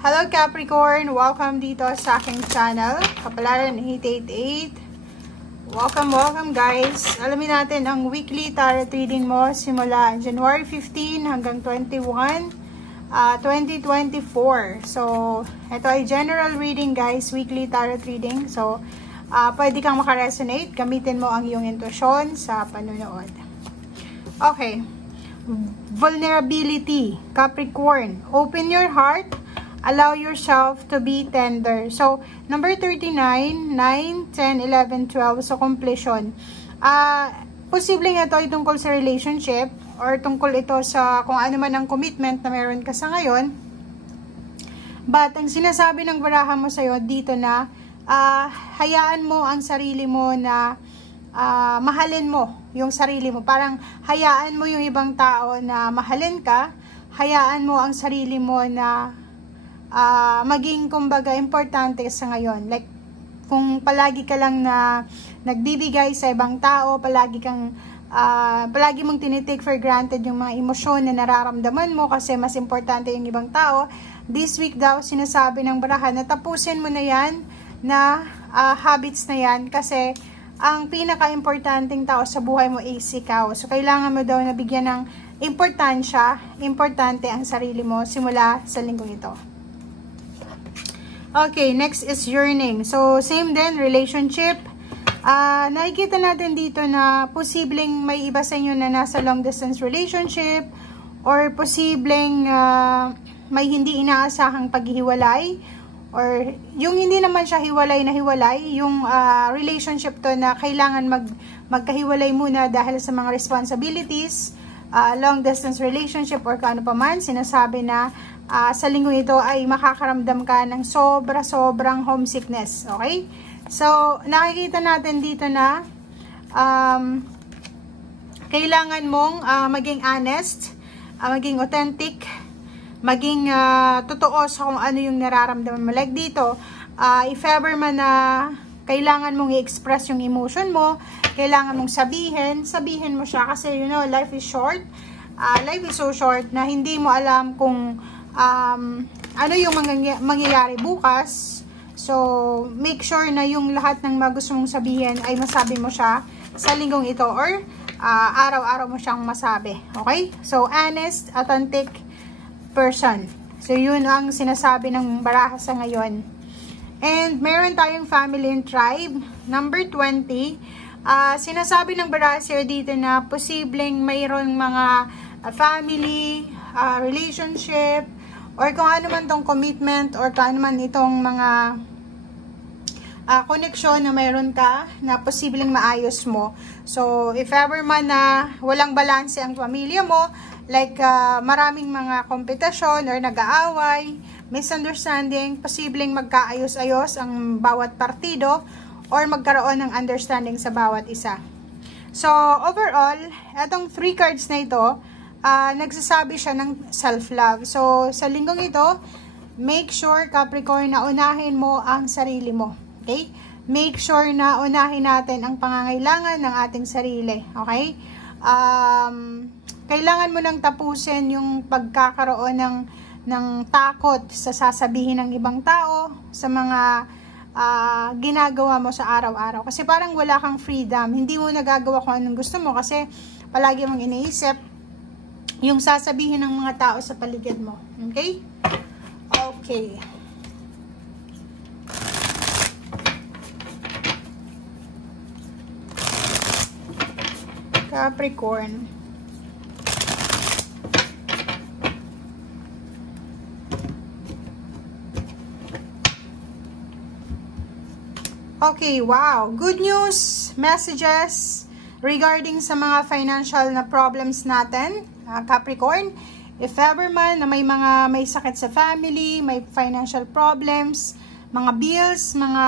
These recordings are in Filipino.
Hello Capricorn! Welcome dito sa aking channel, Kapalaran 888. Welcome guys! Alamin natin ang weekly tarot reading mo simula January 15 hanggang 21, 2024. So, ito ay general reading guys, weekly tarot reading. So, pwede kang makaresonate, gamitin mo ang iyong intuition sa panunood. Okay. Vulnerability, Capricorn. Open your heart. Allow yourself to be tender. So, number 39, 9, 10, 11, 12. So, completion. Posibleng ito ay tungkol sa relationship or tungkol ito sa kung ano man ang commitment na meron ka sa ngayon. But, ang sinasabi ng baraha mo sa'yo dito na hayaan mo ang sarili mo na mahalin mo yung sarili mo. Parang hayaan mo yung ibang tao na mahalin ka. Hayaan mo ang sarili mo na maging kumbaga importante sa ngayon. Like, kung palagi ka lang na nagbibigay sa ibang tao, palagi mong tinitake for granted yung mga emosyon na nararamdaman mo kasi mas importante yung ibang tao, this week daw sinasabi ng baraha na tapusin mo na yan na habits na yan kasi ang pinaka-importanting tao sa buhay mo is ikaw. So, kailangan mo daw na bigyan ng importante ang sarili mo simula sa linggong ito. Okay, next is yearning. So, same din, relationship. Nakikita natin dito na posibleng may iba sa inyo na nasa long distance relationship or posibleng may hindi inaasahang paghihiwalay or yung hindi naman siya hiwalay na hiwalay, yung relationship to na kailangan magkahiwalay muna dahil sa mga responsibilities, long distance relationship or kaano pa man, sinasabi na sa linggong ito ay makakaramdam ka ng sobrang homesickness. Okay? So, nakikita natin dito na kailangan mong maging honest, maging authentic, maging totoo sa kung ano yung nararamdaman mo. Like dito, if ever man na kailangan mong i-express yung emotion mo, kailangan mong sabihin mo siya kasi you know, life is short. Life is so short na hindi mo alam kung ano yung mangyayari bukas. So, make sure na yung lahat ng gusto mong sabihin ay masabi mo siya sa linggong ito or araw-araw mo siyang masabi. Okay? So, honest, authentic person. So, yun ang sinasabi ng baraha sa ngayon. And, meron tayong family and tribe. Number 20, sinasabi ng baraha sa'yo dito na posibleng mayroong mga family, relationship, or kung ano man tong commitment, or kung ano man itong mga connection na mayroon ka na posibleng maayos mo. So, if ever man na walang balanse ang pamilya mo, like maraming mga kompetisyon or nag-aaway, misunderstanding, posibleng magkaayos-ayos ang bawat partido or magkaroon ng understanding sa bawat isa. So, overall, etong 3 cards na ito, nagsasabi siya ng self-love. So, sa linggong ito, make sure, Capricorn, na unahin mo ang sarili mo. Okay? Make sure na unahin natin ang pangangailangan ng ating sarili. Okay? Kailangan mo nang tapusin yung pagkakaroon ng takot sa sasabihin ng ibang tao, sa mga ginagawa mo sa araw-araw. Kasi parang wala kang freedom. Hindi mo nagagawa kung anong gusto mo kasi palagi mong iniisip yung sasabihin ng mga tao sa paligid mo. Okay? Okay. Capricorn. Okay, wow. Good news, messages regarding sa mga financial na problems natin. Capricorn, if ever man na may sakit sa family, may financial problems, mga bills, mga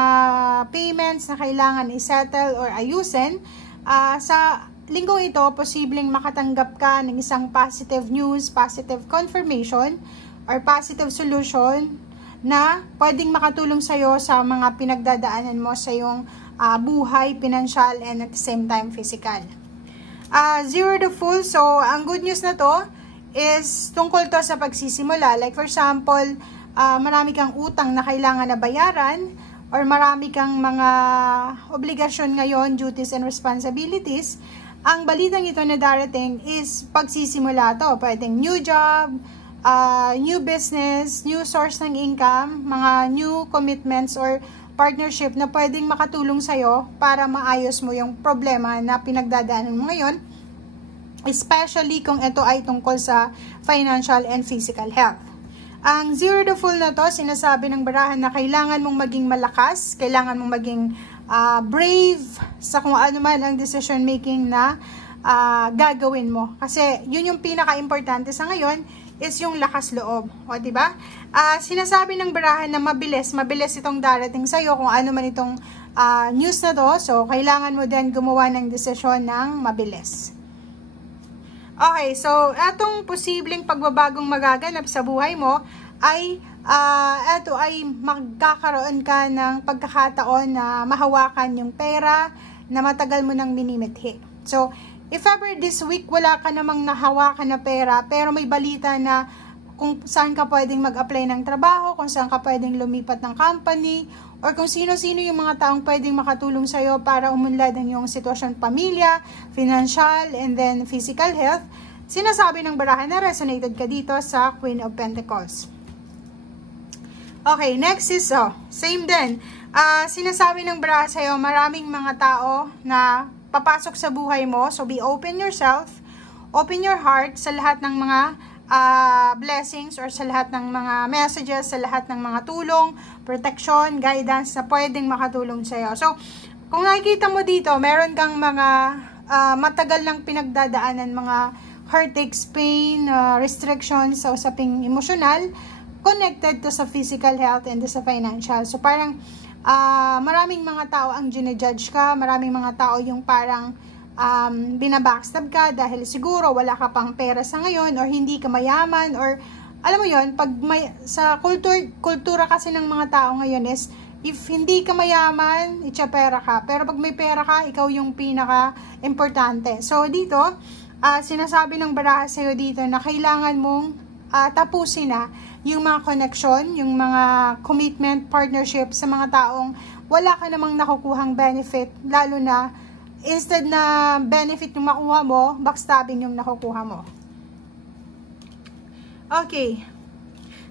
payments na kailangan i-settle or ayusin, sa linggong ito, posibleng makatanggap ka ng isang positive news, positive confirmation, or positive solution na pwedeng makatulong sa'yo sa mga pinagdadaanan mo sa iyong buhay, financial, and at the same time, physical. Zero to full. So, ang good news na to is tungkol to sa pagsisimula. Like for example, marami kang utang na kailangan na bayaran, or marami kang mga obligasyon ngayon, duties and responsibilities, ang balitang ito na darating is pagsisimula to. Pwedeng new job, new business, new source ng income, mga new commitments or partnership na pwedeng makatulong sa'yo para maayos mo yung problema na pinagdadaanan mo ngayon, especially kung ito ay tungkol sa financial and physical health. Ang zero to full na to, sinasabi ng barahan na kailangan mong maging malakas, kailangan mong maging brave sa kung ano man ang decision making na gagawin mo. Kasi yun yung pinaka-importante sa ngayon is yung lakas loob. O, diba? Sinasabi ng barahan na mabilis itong darating sa'yo kung ano man itong news na to. So, kailangan mo din gumawa ng desisyon ng mabilis. Okay, so etong posibleng pagbabagong magaganap sa buhay mo ay eto ay magkakaroon ka ng pagkakataon na mahawakan yung pera na matagal mo nang minimithi. So, if ever this week wala ka namang nahawakan na pera pero may balita na kung saan ka pwedeng mag-apply ng trabaho, kung saan ka pwedeng lumipat ng company, or kung sino-sino yung mga taong pwedeng makatulong sa'yo para umunlad ang iyong sitwasyon pamilya, financial, and then physical health, sinasabi ng barahan na resonated ka dito sa Queen of Pentacles. Okay, next is, same din. Sinasabi ng barahan sa'yo, maraming mga tao na papasok sa buhay mo, so be open yourself, open your heart sa lahat ng mga blessings or sa lahat ng mga messages, sa lahat ng mga tulong, protection, guidance na pwedeng makatulong sa'yo. So, kung nakikita mo dito, meron kang mga matagal lang pinagdadaanan, mga heartaches, pain, restrictions sa usaping emosyonal, connected to sa physical health and to sa financial. So, parang maraming mga tao ang ginejudge ka, maraming mga tao yung parang binabackstab ka dahil siguro wala ka pang pera sa ngayon or hindi ka mayaman, or alam mo yon, pag sa kultura kasi ng mga tao ngayon is if hindi ka mayaman, pera ka, pero pag may pera ka, ikaw yung pinaka importante. So dito sinasabi ng baraha sa'yo dito na kailangan mong tapusin na yung mga connection, yung mga commitment, partnership sa mga taong wala ka namang nakukuhang benefit, lalo na instead na benefit yung makuha mo, backstabbing yung nakukuha mo. Okay.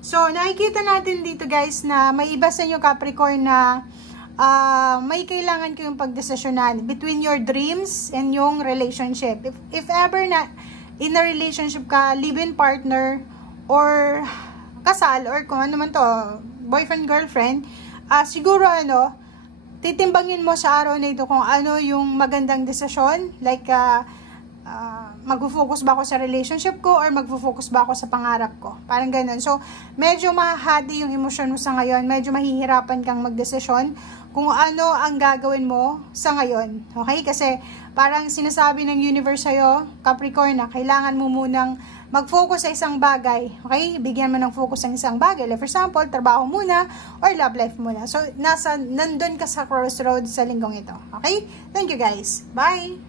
So, nakikita natin dito guys na may iba sa inyo Capricorn na may kailangan kayong pagdesisyonan between your dreams and yung relationship. If ever na in a relationship ka, live-in partner, or kasal, or kung ano man to, boyfriend, girlfriend, siguro titimbangin mo sa araw na ito kung ano yung magandang desisyon, like magfo-focus ba ako sa relationship ko or magfo-focus ba ako sa pangarap ko, parang ganun. So medyo mahahati yung emosyon mo sa ngayon, medyo mahihirapan kang magdesisyon kung ano ang gagawin mo sa ngayon, okay? Kasi parang sinasabi ng universe sa'yo, Capricorn, na kailangan mo munang mag-focus sa isang bagay, okay? Bigyan mo ng focus ang isang bagay. Like for example, trabaho muna or love life muna. So, nandun ka sa crossroads sa linggong ito, okay? Thank you guys. Bye!